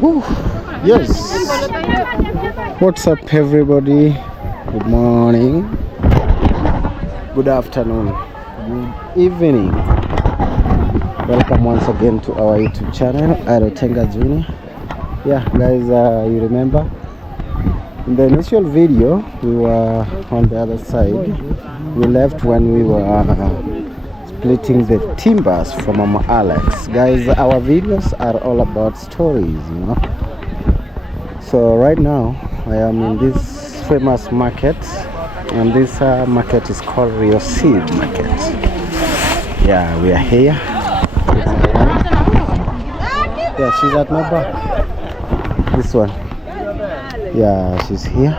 Woo. Yes. What's up, everybody? Good morning. Good afternoon. Good evening. Welcome once again to our YouTube channel, Arotenga Junior. Yeah, guys, you remember in the initial video we were on the other side. We left when we were splitting the timbers for Mama Alex. Guys, our videos are all about stories, you know. So right now I am in this famous market, and this market is called Rio Seed Market. Yeah, we are here. Yeah, she's at my back. This one. Yeah, she's here.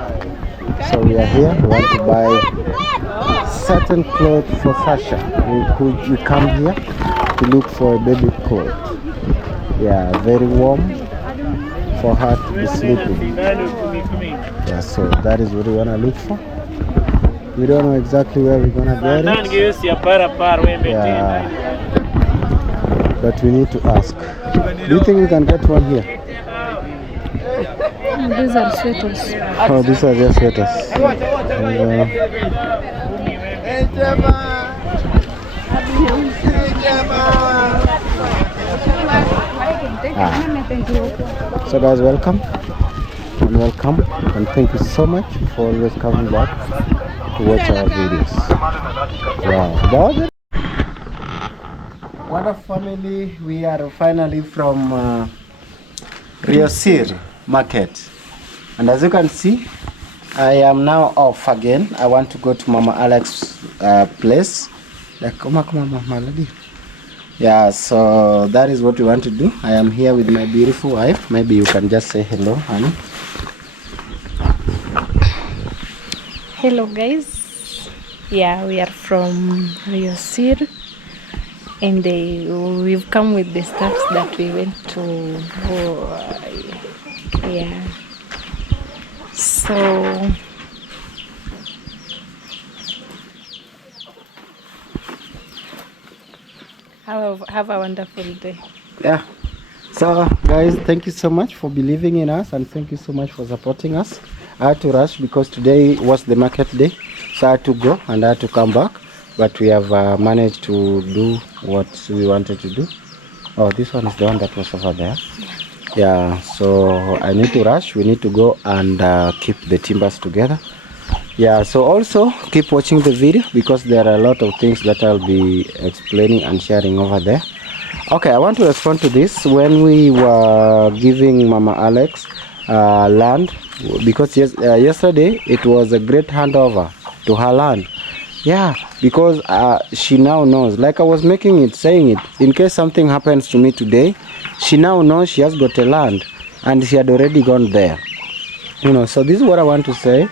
So we are here. We want to buy certain clothes for Sasha. We come here to look for a baby coat. Yeah, very warm for her to be sleeping. Yeah, so that is what we want to look for. We don't know exactly where we're gonna get it. Yeah, but we need to ask. Do you think we can get one here? These are sweaters. Oh, these are just sweaters. So guys, welcome and thank you so much for always coming back to watch our videos. Wow. What a family. We are finally from Rio Seed Market, and as you can see, I am now off again. I want to go to Mama Alex's place. Yeah, so that is what we want to do. I am here with my beautiful wife. Maybe you can just say hello, honey. Hello guys. Yeah, we are from Rio Seed, and we've come with the stuffs that we went to. Yeah. So have a wonderful day. Yeah. So guys, thank you so much for believing in us, and thank you so much for supporting us. I had to rush because today was the market day, so I had to go and I had to come back, but we have managed to do what we wanted to do. Oh, this one is the one that was over there. Yeah, so I need to rush. We need to go and keep the timbers together. Yeah, so also keep watching the video because there are a lot of things that I'll be explaining and sharing over there. Okay, I want to respond to this. When we were giving Mama Alex land, because yesterday it was a great handover to her land. Yeah, because she now knows, like I was saying it, in case something happens to me today, she now knows she has got a land and she had already gone there. You know, so this is what I want to say,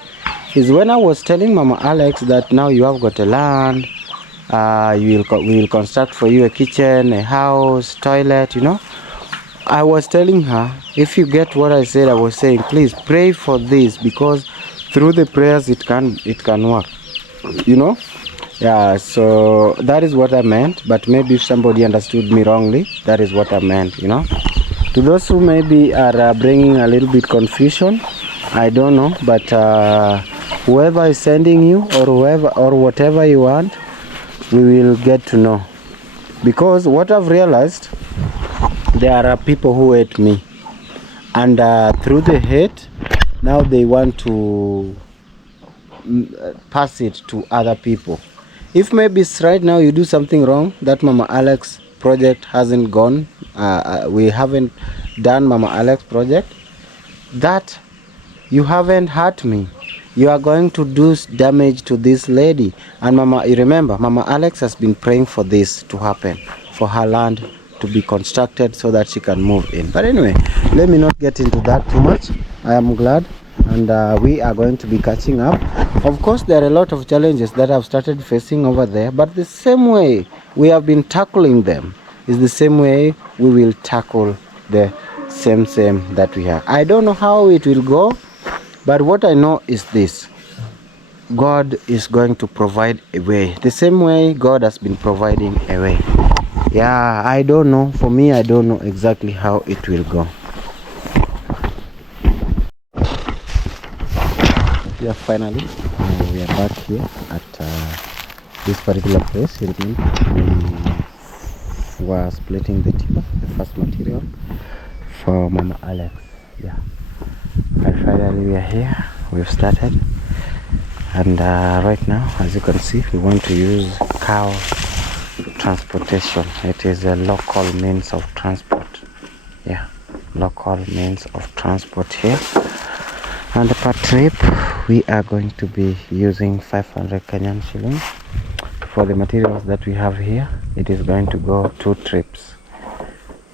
is when I was telling Mama Alex that now you have got a land, we will construct for you a kitchen, a house, toilet, you know. I was telling her, if you get what I said, I was saying, please pray for this, because through the prayers it can work, you know. Yeah, so that is what I meant, but maybe if somebody understood me wrongly, that is what I meant, you know. To those who maybe are bringing a little bit confusion, I don't know, but whoever is sending you or whatever you want, we will get to know. Because what I've realized, there are people who hate me, and through the hate, now they want to pass it to other people. If maybe it's right now you do something wrong, that Mama Alex project hasn't gone, we haven't done Mama Alex project, that you haven't hurt me, you are going to do damage to this lady. And you remember, Mama Alex has been praying for this to happen, for her land to be constructed so that she can move in. But anyway, let me not get into that too much. I am glad, and we are going to be catching up. Of course, there are a lot of challenges that I've started facing over there, but the same way we have been tackling them is the same way we will tackle the same that we have. I don't know how it will go, but what I know is this: God is going to provide a way, the same way God has been providing a way. Yeah, I don't know. For me, I don't know exactly how it will go. Yeah, finally, we are back here at this particular place. You remember, we were splitting the timber, the first material for Mama Alex. Yeah, and finally we are here. We've started, and right now, as you can see, we want to use cow transportation. It is a local means of transport. Yeah, local means of transport here. And per trip we are going to be using 500 Kenyan shillings. For the materials that we have here, it is going to go 2 trips.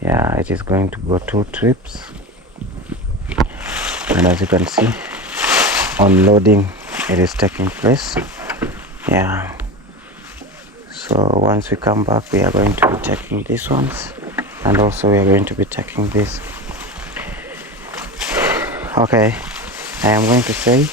Yeah, it is going to go 2 trips, and as you can see, unloading it is taking place. Yeah, so once we come back, we are going to be checking these ones, and also we are going to be checking this. Okay, I am going to say,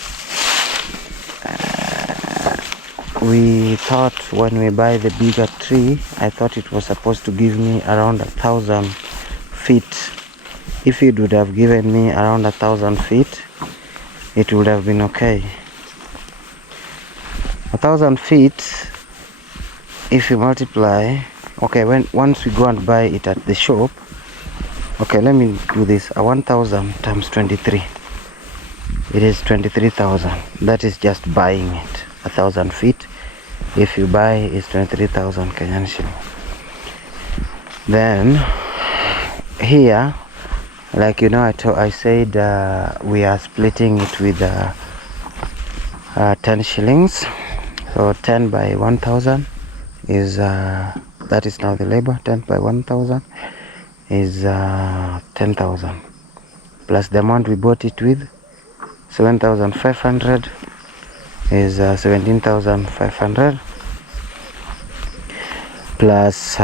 we thought when we buy the bigger tree, I thought it was supposed to give me around 1,000 feet. If it would have given me around 1,000 feet, it would have been okay. 1,000 feet, if you multiply, okay, once we go and buy it at the shop, okay, let me do this. 1,000 times 23, it is 23,000. That is just buying it. 1,000 feet, if you buy, is 23,000 Kenyan shilling. Then here, like you know, I said we are splitting it with 10 shillings. So 10 by 1,000 is that is now the labor. 10 by 1,000 is 10,000, plus the amount we bought it with, 7,500, is 17,500, plus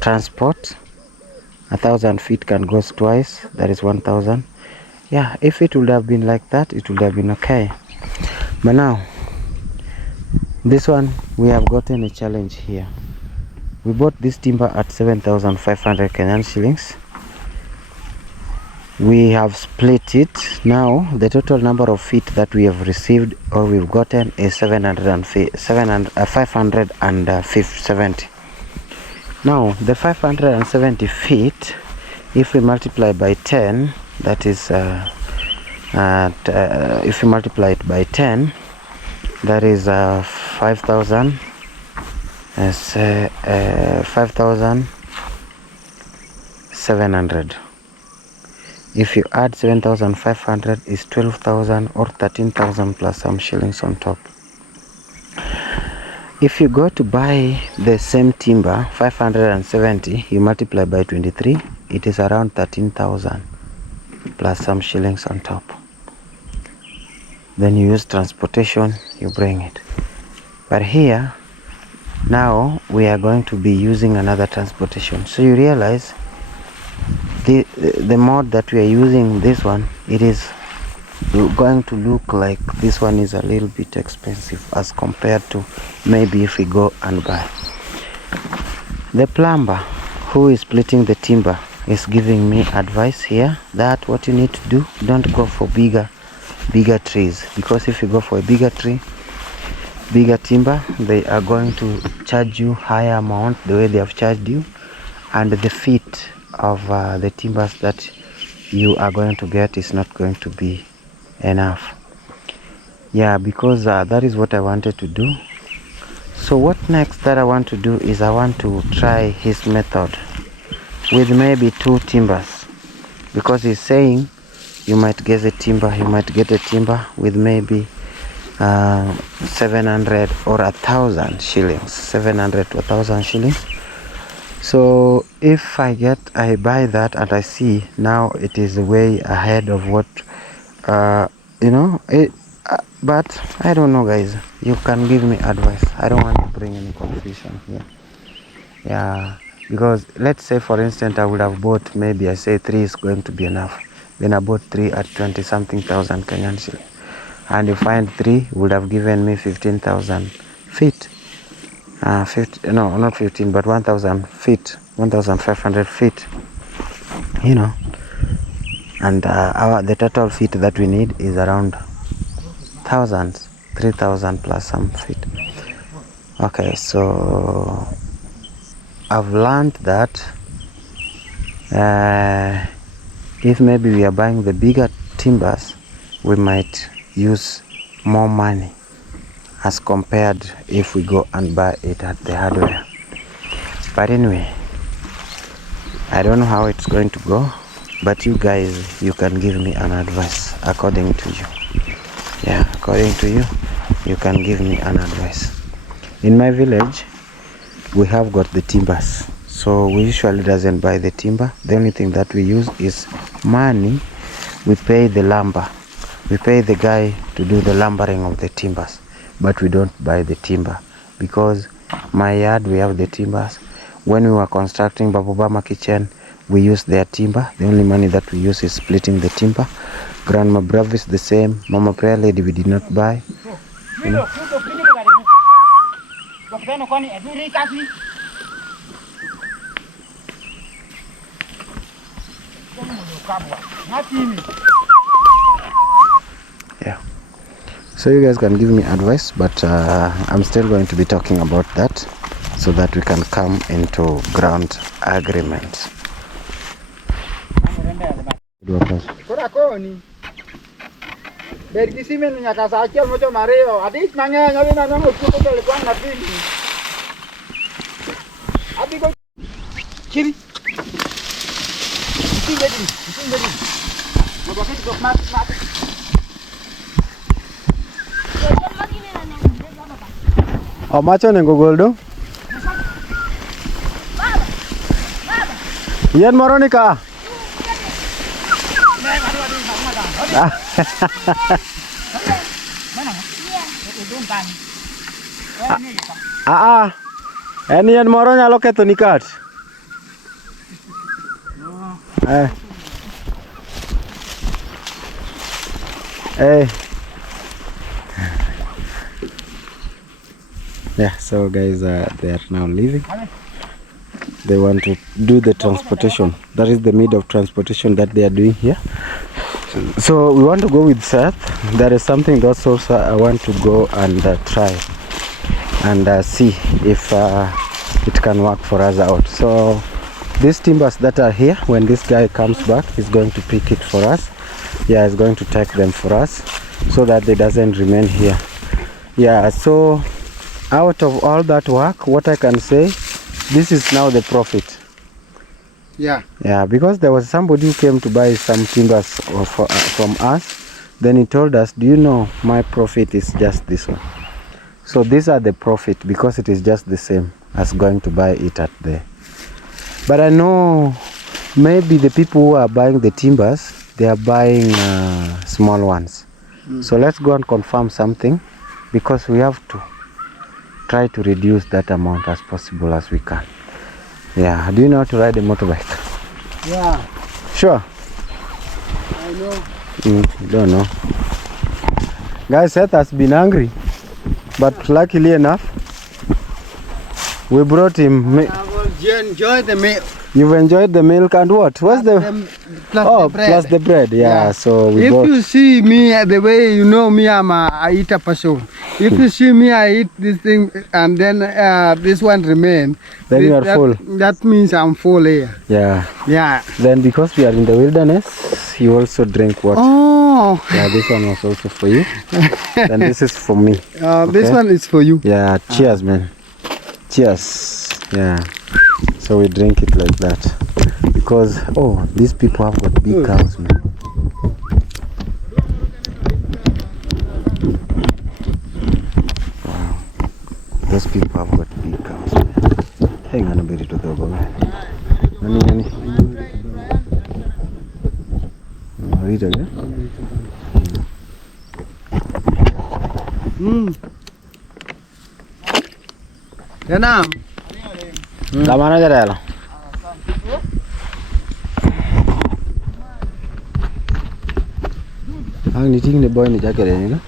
transport. 1,000 feet can go twice, that is 1,000. Yeah, if it would have been like that, it would have been okay. But now, this one, we have gotten a challenge here. We bought this timber at 7,500 Kenyan shillings. We have split it. Now the total number of feet that we have received or we've gotten is 570. Now the 570 feet, if we multiply by 10, that is if we multiply it by 10, that is 5,000 as 5,700. If you add 7,500 is 12,000 or 13,000 plus some shillings on top. If you go to buy the same timber 570, you multiply by 23, it is around 13,000 plus some shillings on top. Then you use transportation, you bring it. But here now we are going to be using another transportation. So you realize the mode that we are using, this one, it is going to look like this one is a little bit expensive as compared to maybe if we go and buy. The plumber who is splitting the timber is giving me advice here that what you need to do, don't go for bigger trees, because if you go for a bigger tree, bigger timber, they are going to charge you higher amount the way they have charged you, and the feet of the timbers that you are going to get is not going to be enough. Yeah, because that is what I wanted to do. So what next that I want to do is I want to try his method with maybe 2 timbers, because he's saying you might get a timber with maybe 700 or 1,000 shillings, 700 to 1,000 shillings. So if I buy that and I see now it is way ahead of what you know it, but I don't know, guys, you can give me advice. I don't want to bring any competition here. Yeah, because let's say for instance I would have bought, maybe I say 3 is going to be enough, then I bought 3 at 20 something thousand Kenyan shillings, and you find 3 would have given me 15,000 feet. 50, no, not 15, but 1,000 feet, 1,500 feet, you know. And the total feet that we need is around thousands, 3,000 plus some feet. Okay, so I've learned that if maybe we are buying the bigger timbers, we might use more money as compared if we go and buy it at the hardware. But anyway, I don't know how it's going to go, but you guys, you can give me an advice according to you. Yeah, according to you, you can give me an advice. In my village, we have got the timbers, so we usually doesn't buy the timber. The only thing that we use is money. We pay the lumber, we pay the guy to do the lumbering of the timbers, but we don't buy the timber because my yard we have the timbers. When we were constructing Babubama kitchen, we use their timber. The only money that we use is splitting the timber. Grandma Bravis the same. Mama Prayer Lady we did not buy. You know? Yeah. So you guys can give me advice, but I'm still going to be talking about that so that we can come into ground agreement. Oh, macho nengo goldo. Yen Moronica. Any yen moro nyalo ketho ni kat. Yeah, so guys, they are now leaving. They want to do the transportation. That is the mode of transportation that they are doing here. So we want to go with Seth. There is something that's also I want to go and try and see if it can work for us out. So these timbers that are here, when this guy comes back, he's going to pick it for us. Yeah, he's going to take them for us so that they doesn't remain here. Yeah, so out of all that work, what I can say, this is now the profit. Yeah, because there was somebody who came to buy some timbers from us. Then he told us, do you know my profit is just this one? So these are the profit because it is just the same as going to buy it at there. But I know maybe the people who are buying the timbers, they are buying small ones. So let's go and confirm something because we have to try to reduce that amount as possible as we can. Yeah, do you know how to ride a motorbike? Yeah. Sure? I know. Don't know. Guys, Seth has been angry, but luckily enough, we brought him. I will enjoy the milk. You've enjoyed the milk and what? What's the plus the bread. Plus the bread. Yeah. So we bought. If you see me the way you know me, I eat a person. If you see me, I eat this thing and then this one remain. Then you are full. That means I'm full here. Yeah. Yeah. Then because we are in the wilderness, you also drink water. Oh. Yeah, this one was also for you. And this is for me. Okay? This one is for you. Yeah. Cheers, man. Cheers. Yeah. So we drink it like that because these people have got big cows, man. Wow, those people have got big cows, man. Hang on a bit to the man. Nani. Read again. Yana. Lamana jara la. Ang ni ting ni boy ni jacket ni na.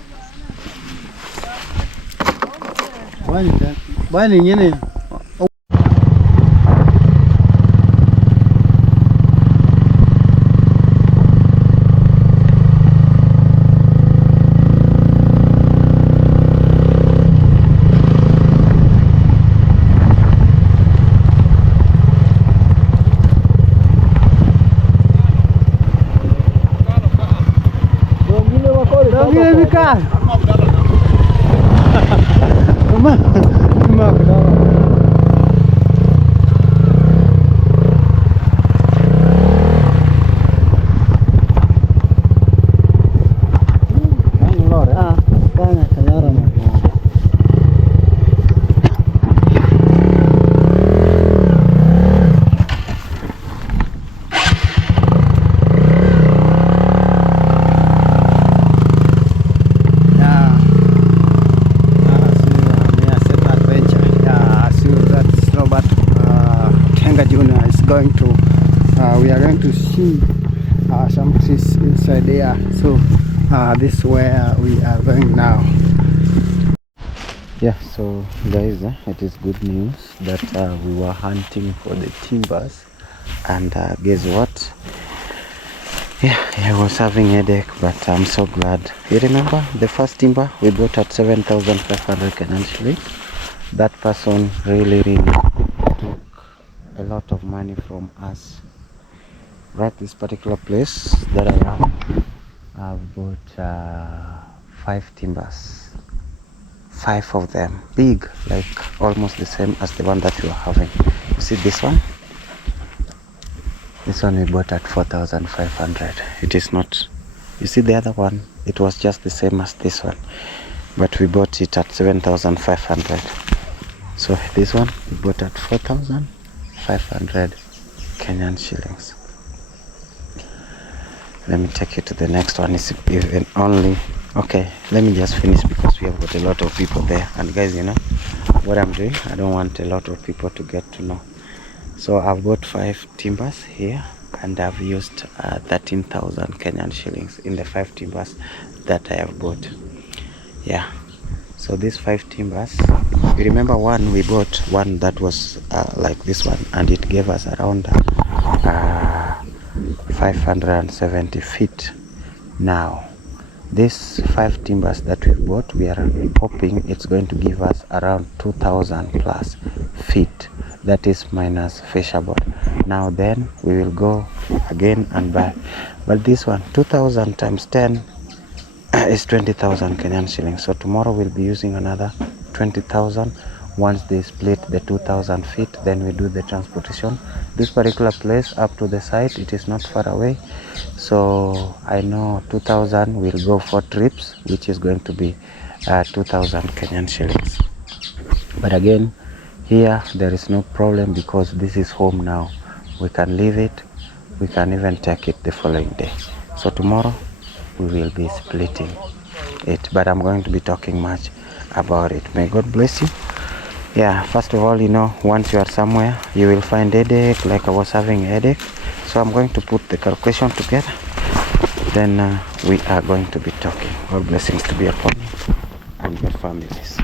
Why is that? Bani nyene. Dongile Vika. Mama kenapa? Banyak kenyaran. Going to we are going to see some trees inside there, so this is where we are going now. Yeah, so guys, it is good news that we were hunting for the timbers, and guess what, yeah, I was having a headache, but I'm so glad. You remember the first timber we bought at 7,500 Kenyan shillings? That person really took a lot of money from us. Right, this particular place that I am, I've bought 5 timbers, 5 of them, big, like almost the same as the one that you are having. You see this one? This one we bought at 4,500. It is not. You see the other one? It was just the same as this one, but we bought it at 7,500. So this one we bought at 4,500 Kenyan shillings. Let me take you to the next one. It's even only okay. Let me just finish because we have got a lot of people there, and guys, you know what I'm doing, I don't want a lot of people to get to know. So I've got 5 timbers here, and I've used 13,000 Kenyan shillings in the 5 timbers that I have bought. Yeah, so these 5 timbers, you remember one we bought, one that was like this one, and it gave us around 570 feet. Now these 5 timbers that we bought, we are hoping it's going to give us around 2,000 plus feet, that is minus fisherboard. Now then we will go again and buy, but this one 2,000 times 10 is 20,000 Kenyan shillings. So tomorrow we'll be using another 20,000. Once they split the 2,000 feet, then we do the transportation. This particular place up to the site, it is not far away, so I know 2,000 will go 4 trips, which is going to be 2,000 Kenyan shillings. But again, here there is no problem because this is home now. We can leave it, we can even take it the following day. So tomorrow we will be splitting it, but I'm going to be talking much about it. May God bless you. Yeah, first of all, you know, once you are somewhere, you will find headache, like I was having a headache. So I'm going to put the calculation together, then we are going to be talking. God blessings to be upon you and your families.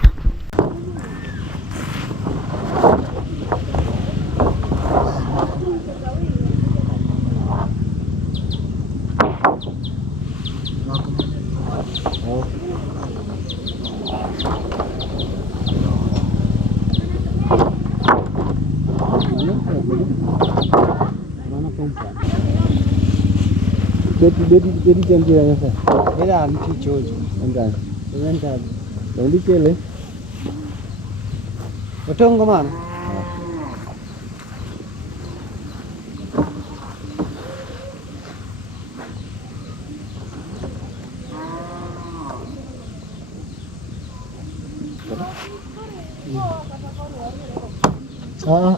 Jadi janji aja sah. Beda anti cojo. Enggak. Sebentar. Yang di kele. Potong kemana?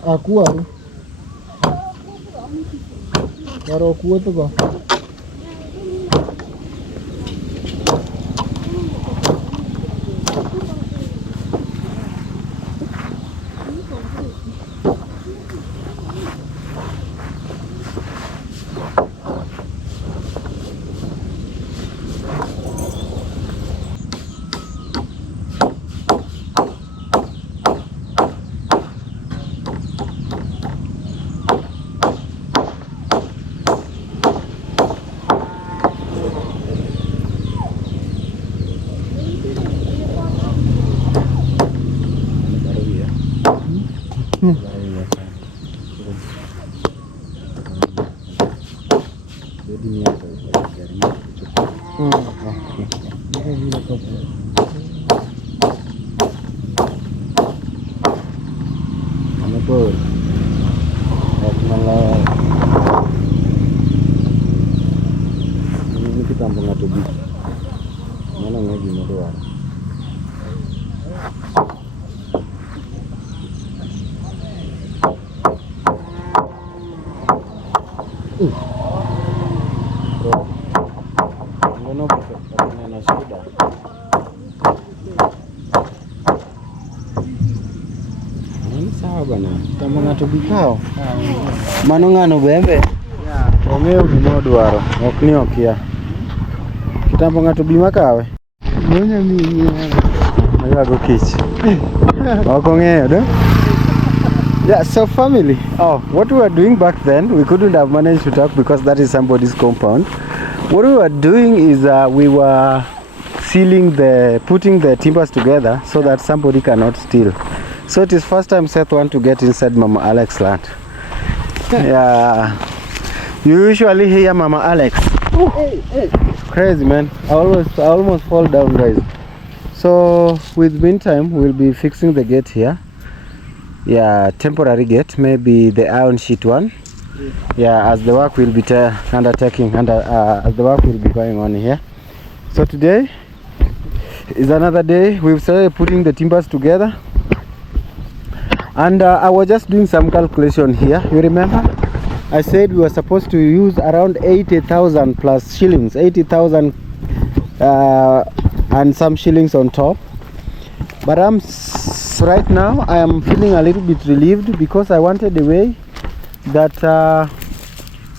Aku aku. Baru aku tu kok. Ini kita tampung atau bi. Mana lagi mau Ngono pakai sudah. Ini sahabat na. Tampung atau bi kau. Mano ngano bembe. Ongeo gimo dwaro, ok ni okia. Kitambo ng'ato bi makawe. Monya mimi. Ayago kich. Ok ongeo do? Yeah, so family. Oh, what we were doing back then, we couldn't have managed to talk because that is somebody's compound. What we were doing is we were putting the timbers together so that somebody cannot steal. So it is first time Seth want to get inside Mama Alex land. Yeah. You usually hear Mama Alex. Hey. Crazy, man. I almost fall down, guys. So with meantime, we'll be fixing the gate here. Yeah, temporary gate, maybe the iron sheet one. Yeah, as the work will be undertaking as the work will be going on here. So today is another day. We've started putting the timbers together, and I was just doing some calculation here. You remember I said we were supposed to use around 80,000 plus shillings, 80,000 and some shillings on top. But right now I am feeling a little bit relieved because I wanted a way that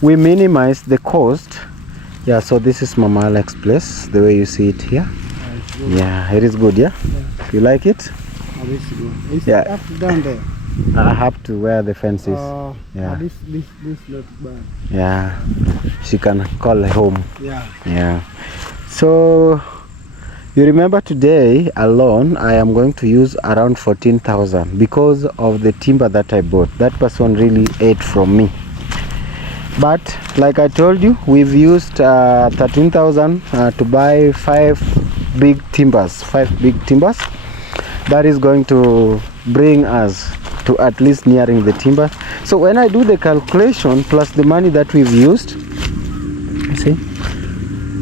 we minimize the cost. Yeah, so this is Mama Alex place, the way you see it here. Yeah, it is good. Yeah, you like it? It's Yeah. up down there. I have to wear the fences. Yeah. This looks bad. Yeah, she can call home. Yeah. Yeah. So you remember today alone I am going to use around 14,000 because of the timber that I bought. That person really ate from me. But like I told you, we've used 13,000 to buy 5 big timbers. That is going to bring us to at least nearing the timber. So when I do the calculation plus the money that we've used, see,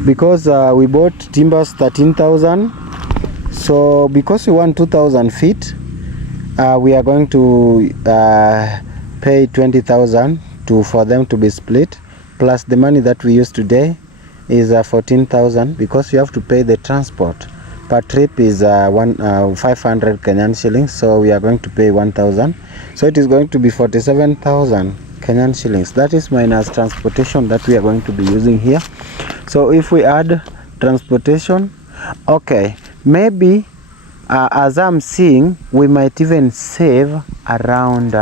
because we bought timbers 13,000, so because we want 2,000 feet, we are going to pay 20,000 for them to be split, plus the money that we use today is 14,000 because you have to pay the transport. Per trip is 500 Kenyan shillings, so we are going to pay 1,000. So it is going to be 47,000 Kenyan shillings. That is minus transportation that we are going to be using here. So if we add transportation, okay, maybe as I'm seeing, we might even save around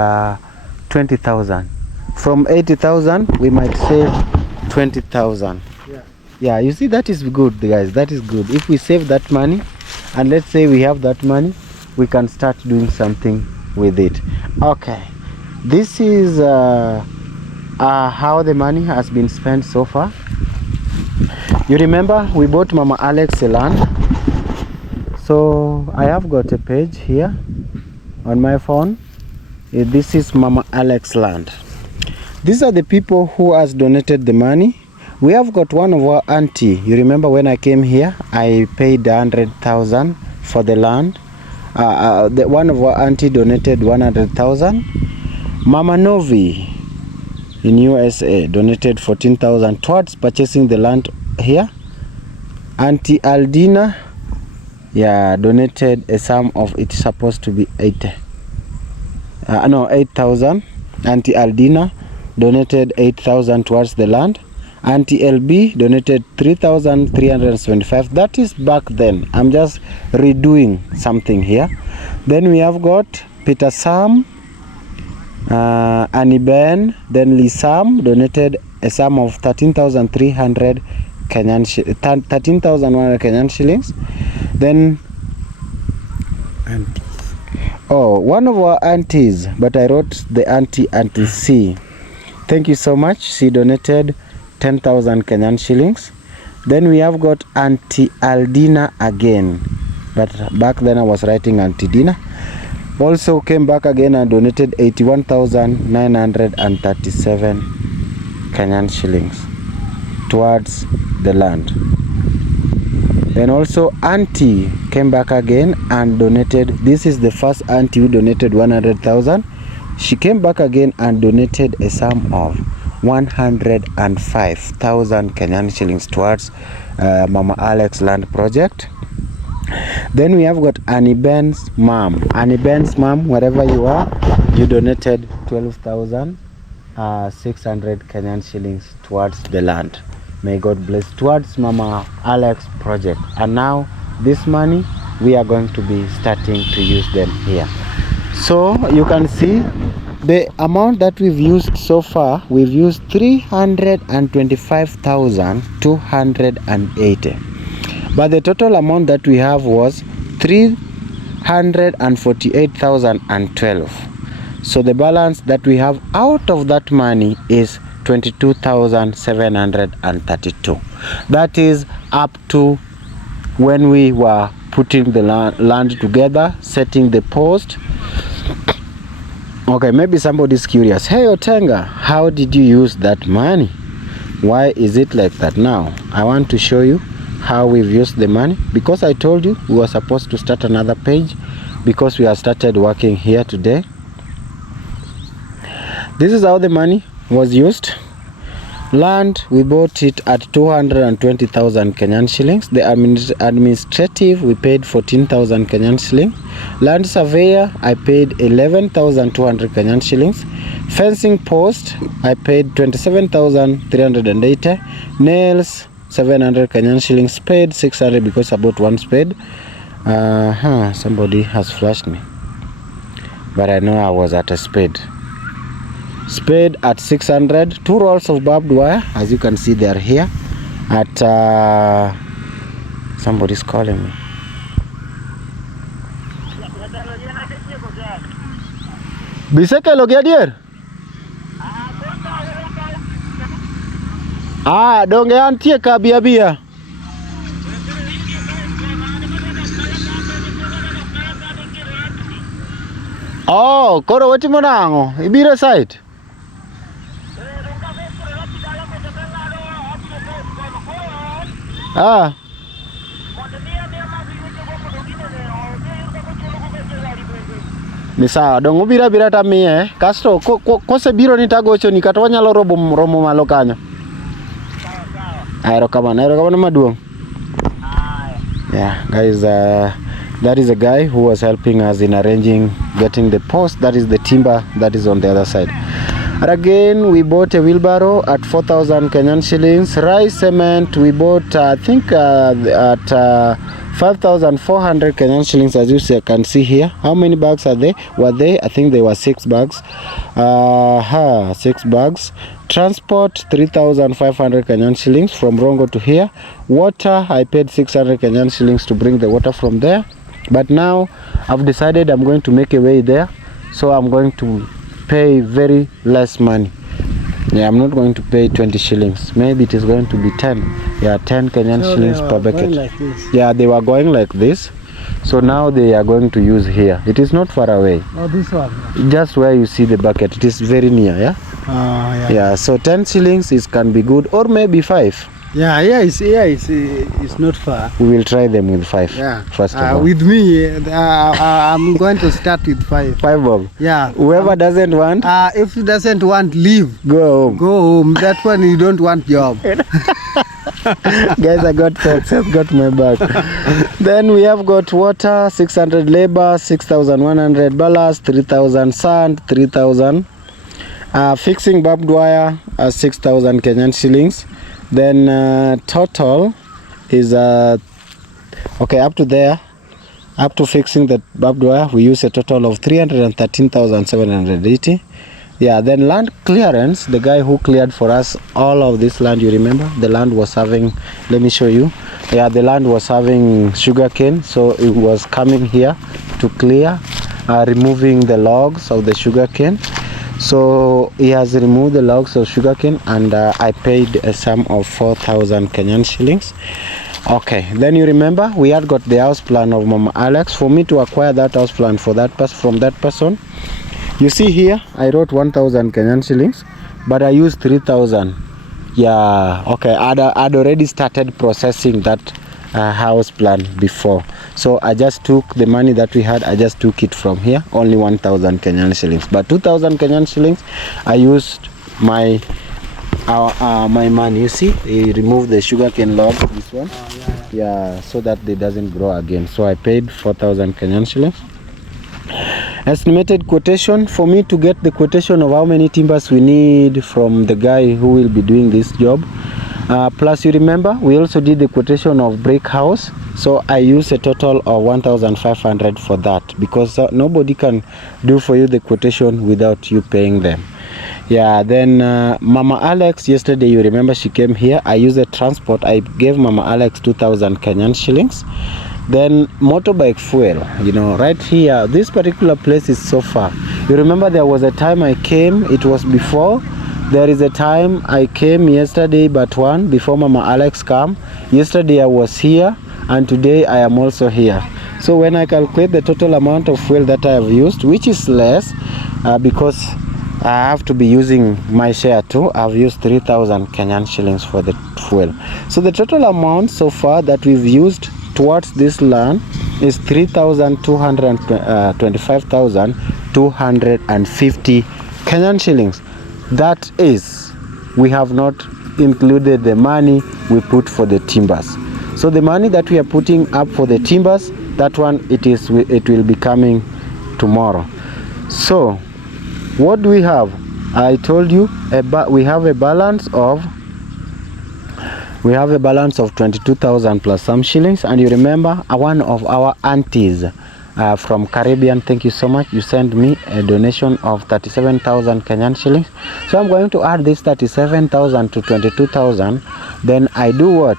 20,000. From 80,000, we might save 20,000. Yeah, you see, that is good, guys. That is good. If we save that money, and let's say we have that money, we can start doing something with it. Okay, this is how the money has been spent so far. You remember we bought Mama Alex land. So I have got a page here on my phone. This is Mama Alex land. These are the people who has donated the money. We have got one of our auntie. You remember when I came here, I paid 100,000 for the land. One of our auntie donated 100,000. Mama Novi in USA donated 14,000 towards purchasing the land here. Auntie Aldina, yeah, donated a sum of, it's supposed to be 8,000. Auntie Aldina donated 8,000 towards the land. Auntie LB donated 3,375. That is back then. I'm just redoing something here. Then we have got Peter Sam, Annie Ben, then Lee Sam donated a sum of 13,300 13,100 Kenyan shillings. Then Oh, one of our aunties, but I wrote the auntie C. Thank you so much. She donated 10,000 Kenyan shillings. Then we have got Auntie Aldina again, but back then I was writing Auntie Dina. Also came back again and donated 81,937 Kenyan shillings towards the land. Then also Auntie came back again and donated. This is the first auntie who donated 100,000. She came back again and donated a sum of 105,000 Kenyan shillings towards Mama Alex land project. Then we have got Annie Ben's mom. Annie Ben's mom, wherever you are, you donated 12,600 Kenyan shillings towards the land. May God bless, towards Mama Alex project. And now this money we are going to be starting to use them here. So you can see the amount that we've used so far. We've used 325,280, but the total amount that we have was 348,012. So the balance that we have out of that money is 22,732. That is up to when we were putting the land together, setting the post. Okay, maybe somebody's curious. Hey Otenga, how did you use that money? Why is it like that now? I want to show you how we've used the money, because I told you we were supposed to start another page because we have started working here today. This is how the money was used. Land, we bought it at 220,000 Kenyan shillings. The administrative, we paid 14,000 Kenyan shillings. Land surveyor, I paid 11,200 Kenyan shillings. Fencing post, I paid 27,380. Nails, 700 Kenyan shillings. Spade, 600 because I bought one spade. Somebody has flashed me, but I know I was at a spade. Spade at 600. 2 rolls of barbed wire, as you can see they are here at somebody's calling me. Biseke logia dier. Donge antie ka bia. Oh, koro wetimo nango? Ibiro site? Ni sawa, dong ubira tamie, kasto kose biro nitagocho ni kata wanyalo romo malo kanyo. Erokamano maduong'. Yeah, guys, that is a guy who was helping us in arranging, getting the post. That is the timber that is on the other side. And again, we bought a wheelbarrow at 4,000 Kenyan shillings. Rice cement, we bought, I think, at 5,400 Kenyan shillings, as you can see here. How many bags are they? I think they were 6 bags. 6 bags. Transport, 3,500 Kenyan shillings from Rongo to here. Water, I paid 600 Kenyan shillings to bring the water from there. But now I've decided I'm going to make a way there, so I'm going to pay very less money. Yeah, I'm not going to pay 20 shillings. Maybe it is going to be 10. Yeah, 10 Kenyan shillings per bucket. Like yeah, they were going like this. So now they are going to use here. It is not far away. Oh, this one? Just where you see the bucket. It is very near, yeah? Yeah, so 10 shillings can be good, or maybe 5. It's not far. We will try them with 5. Yeah. First of all. With me, I'm going to start with 5. 5 bob. Yeah. Whoever doesn't want, if he doesn't want, leave. go home. Go home. That one you don't want job. Guys, I got success, got my back. Then we have got water, 600 labor, 6,100 ballast, 3,000 sand, 3,000. Fixing barbed wire, 6,000 Kenyan shillings. Then total is okay, up to there, up to fixing the barbed wire, we use a total of 313,780. Yeah, then land clearance, the guy who cleared for us all of this land, you remember, the land was having, let me show you. Yeah, the land was having sugar cane, so it was coming here to clear. removing the logs of the sugarcane. So he has removed the logs of sugarcane, and I paid a sum of 4,000 Kenyan shillings. Okay, then you remember we had got the house plan of Mama Alex. For me to acquire that house plan for that from that person, you see here I wrote 1,000 Kenyan shillings, but I used 3,000. Yeah, okay, I'd already started processing that house plan before. So I just took the money that we had, I just took it from here, only 1,000 Kenyan shillings. But 2,000 Kenyan shillings, I used my money. You see, he removed the sugarcane log, this one. Yeah, so that they doesn't grow again. So I paid 4,000 Kenyan shillings. Estimated quotation for me to get the quotation of how many timbers we need from the guy who will be doing this job. Plus, you remember we also did the quotation of brick house. So I used a total of 1,500 for that, because nobody can do for you the quotation without you paying them. Yeah, then Mama Alex, yesterday you remember she came here. I used a transport. I gave Mama Alex 2,000 Kenyan shillings. Then motorbike fuel, you know, right here, this particular place is so far. You remember there was a time I came, it was before. There is a time I came yesterday, but one before Mama Alex came. Yesterday I was here, and today I am also here. So when I calculate the total amount of fuel that I have used, which is less, because I have to be using my share too. I've used 3,000 Kenyan shillings for the fuel. So the total amount so far that we've used towards this land is 3,225,250 Kenyan shillings. That is, we have not included the money we put for the timbers. So the money that we are putting up for the timbers, that one it will be coming tomorrow. So what do we have? I told you we have a balance of 22,000 plus some shillings. And you remember one of our aunties from Caribbean, thank you so much, you sent me a donation of 37,000 Kenyan shillings. So I'm going to add this 37,000 to 22,000. Then I do what?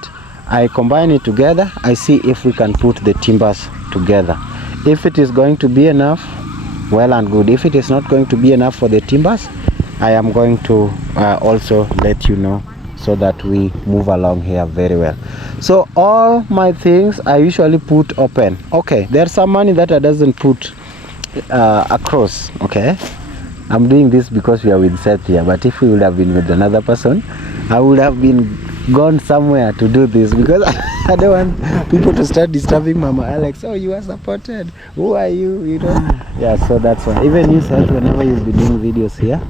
I combine it together. I see if we can put the timbers together. If it is going to be enough, well and good. If it is not going to be enough for the timbers, I am going to also let you know, so that we move along here very well. So all my things I usually put open. Okay, there's some money that I doesn't put across. Okay, I'm doing this because we are with Seth here, but if we would have been with another person, I would have been gone somewhere to do this, because I don't want people to start disturbing Mama Alex. Oh, you are supported, who are you, you know. Yeah, so that's why even you said whenever you'll be doing videos here,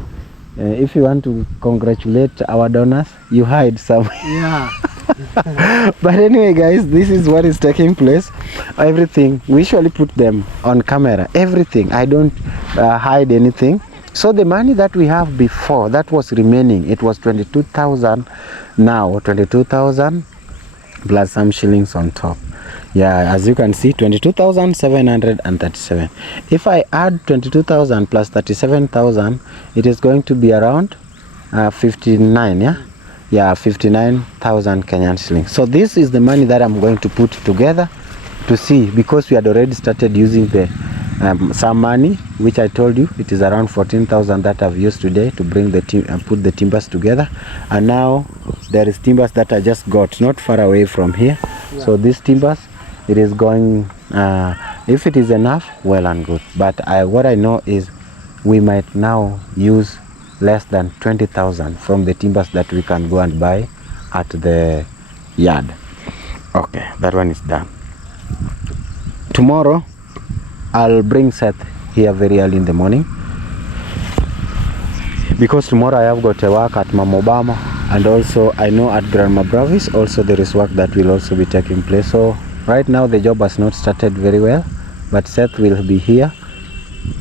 if you want to congratulate our donors, you hide somewhere. Yeah. But anyway, guys, this is what is taking place. Everything we usually put them on camera, everything. I don't hide anything. So the money that we have before, that was remaining, it was 22,000. Now 22,000 plus some shillings on top. Yeah, as you can see, 22,737. If I add 22,000 plus 37,000, it is going to be around 59. Yeah, 59,000 Kenyan shillings. So this is the money that I'm going to put together to see, because we had already started using the some money, which I told you it is around 14,000 that I've used today to bring the put the timbers together. And now there is timbers that I just got not far away from here. Yeah. So these timbers, it is going, if it is enough, well and good. But what I know is we might now use less than 20,000 from the timbers that we can go and buy at the yard. Okay, that one is done. Tomorrow I'll bring Seth here very early in the morning, because tomorrow I have got a work at Mama Obama, and also I know at Grandma Bravis also there is work that will also be taking place. So right now the job has not started very well, but Seth will be here.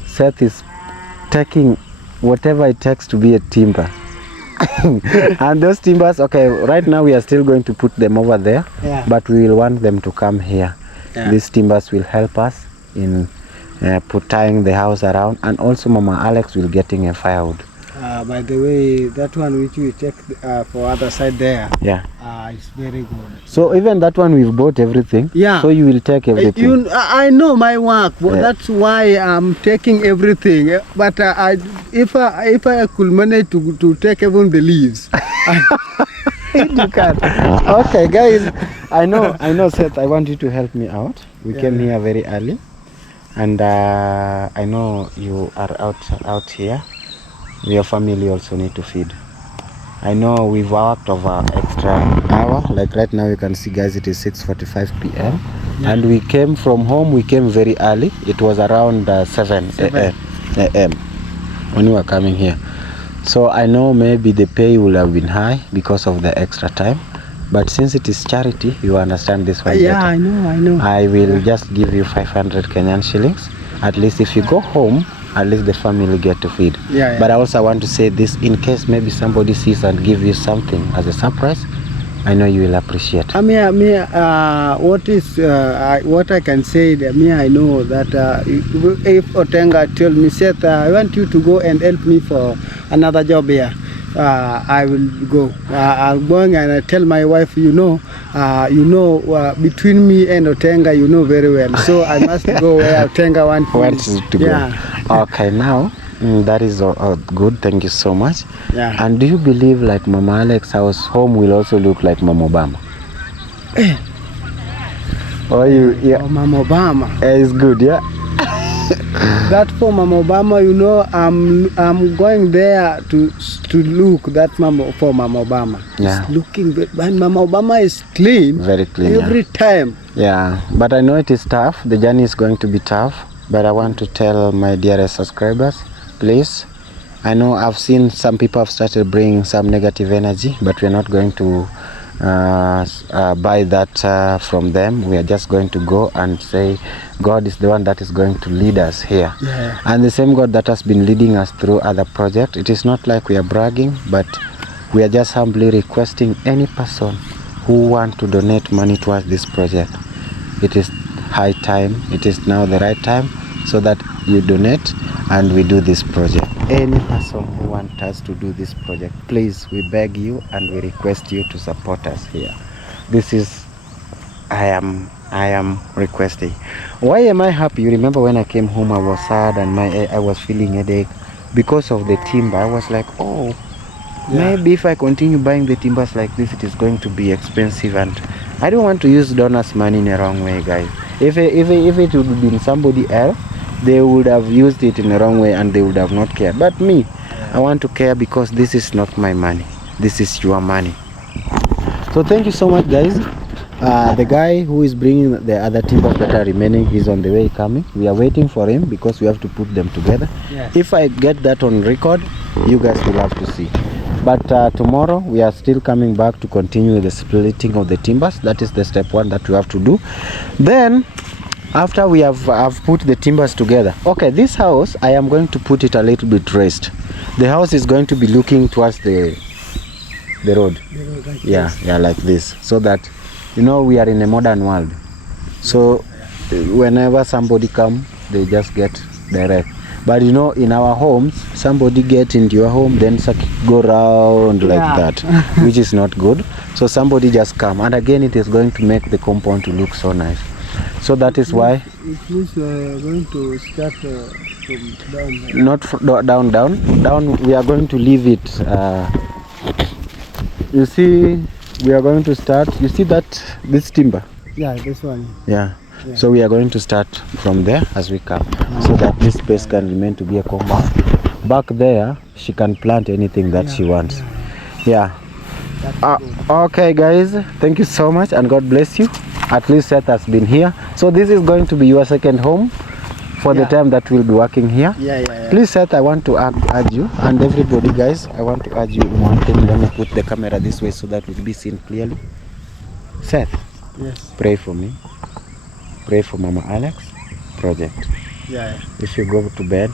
Seth is taking whatever it takes to be a timber. And those timbers, okay, right now we are still going to put them over there, yeah, but we will want them to come here. Yeah. These timbers will help us in tying the house around, and also Mama Alex will getting a firewood. by the way, that one which we take for other side there, Yeah. it's very good. So even that one we've bought everything. Yeah. So you will take everything. I know my work, but Yeah. that's why I'm taking everything. But if I could manage to take even the leaves, You can. Okay, guys. I know, Seth. I want you to help me out. We came here very early, and I know you are out here. Your family also need to feed. I know we've worked over extra hour. Like right now, you can see, guys, it is 6:45 p.m. and we came from home. We came very early. It was around 7 a.m. when we were coming here. So I know maybe the pay will have been high because of the extra time, but since it is charity, you understand this one yeah, better. I know. I will just give you 500 Kenyan shillings. At least if you go home, at least the family get to feed. Yeah. But I also want to say this in case maybe somebody sees and give you something as a surprise. I know you will appreciate. What I can say that I know that if Otenga told me, Seth, I want you to go and help me for another job here, I will go. I'm going and I tell my wife, between me and Otenga, you know very well. So I must go where Otenga wants to go. Okay, now that is good. Thank you so much. Yeah. And do you believe like Mama Alex house home will also look like Mama Obama? Or yeah. Oh, Mama Obama. It's good, yeah. That for Mama Obama, I'm going there to look that for Mama Obama. Yeah. It's looking good, but Mama Obama is clean. Very clean. Every time. Yeah, but I know it is tough. The journey is going to be tough. But I want to tell my dearest subscribers, please. I know I've seen some people have started bringing some negative energy, but we're not going to buy that from them. We are just going to go and say God is the one that is going to lead us here. Yeah. And the same God that has been leading us through other projects. It is not like we are bragging, but we are just humbly requesting any person who want to donate money towards this project. It is high time. It is now the right time so that you donate and we do this project. Any person who wants us to do this project, please, we beg you and we request you to support us here. This is I am requesting. Why am I happy? You remember when I came home, I was sad and I was feeling headache because of the timber. I was like, maybe if I continue buying the timbers like this, it is going to be expensive, and I don't want to use donors' money in a wrong way, guys. If it would have been somebody else, they would have used it in the wrong way and they would have not cared. But me, I want to care because this is not my money. This is your money. So thank you so much, guys. The guy who is bringing the other timbers that are remaining, he's on the way coming. We are waiting for him because we have to put them together. Yes. If I get that on record, you guys will have to see. But tomorrow we are still coming back to continue the splitting of the timbers. That is the step one that we have to do. Then after we have put the timbers together, okay, this house I am going to put it a little bit raised. The house is going to be looking towards the road. Like Yeah, this. yeah, like this, so that we are in a modern world. So whenever somebody come, they just get direct. But in our homes, somebody get into your home, then go round like that, which is not good. So somebody just come, and again it is going to make the compound to look so nice. So that is why. It means going to start from down. Not down. We are going to leave it. You see, we are going to start. You see this timber? Yeah, this one. Yeah. So we are going to start from there as we come, so that this space can remain to be a compound. Back there, she can plant anything that she wants. Yeah. Okay, guys, thank you so much and God bless you. At least Seth has been here. So this is going to be your second home for the time that we'll be working here. Yeah. Please, Seth, I want to urge you, and everybody, guys, I want to urge you in one thing. Let me put the camera this way so that we'll be seen clearly. Seth, Yes. pray for me. Pray for Mama Alex project. Yeah. If you go to bed,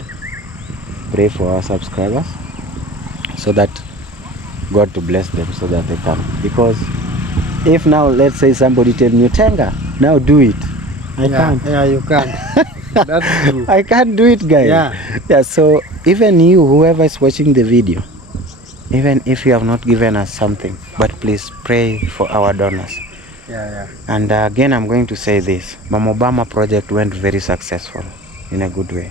pray for our subscribers so that God to bless them so that they come. Because if now, let's say somebody tell me, Tenga, now do it. I can't. Yeah, you can't. That's true. I can't do it, guys. Yeah. So even you, whoever is watching the video, even if you have not given us something, but please pray for our donors. Yeah. And again, I'm going to say this. Mama Obama project went very successful in a good way.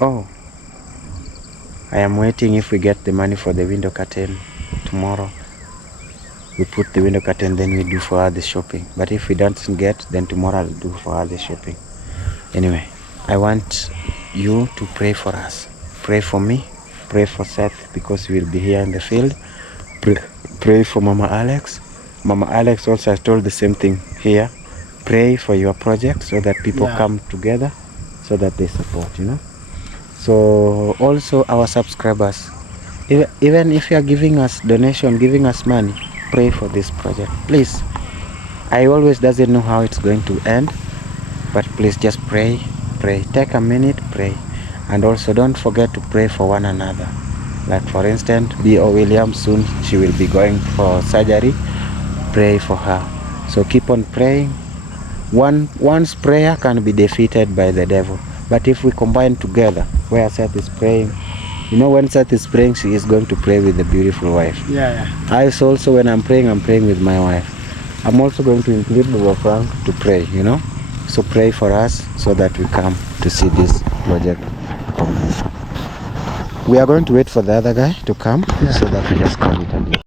Oh, I am waiting if we get the money for the window curtain tomorrow. We put the window curtain, then we do for her the shopping. But if we don't get, then tomorrow I'll do for her the shopping. Anyway, I want you to pray for us. Pray for me. Pray for Seth because we'll be here in the field. Pray for Mama Alex. Mama Alex also has told the same thing here. Pray for your project so that people come together, so that they support, you know. So also our subscribers, even if you are giving us donation, giving us money, pray for this project, please. I always doesn't know how it's going to end, but please just pray. Take a minute, pray. And also don't forget to pray for one another. Like for instance, B.O. Williams, soon she will be going for surgery. Pray for her. So keep on praying. One's prayer can be defeated by the devil. But if we combine together, where Seth is praying, you know, when Seth is praying, she is going to pray with the beautiful wife. Yeah. I also, when I'm praying with my wife. I'm also going to include Baba Frank to pray, you know. So pray for us so that we come to see this project. We are going to wait for the other guy to come so that we just call it a day.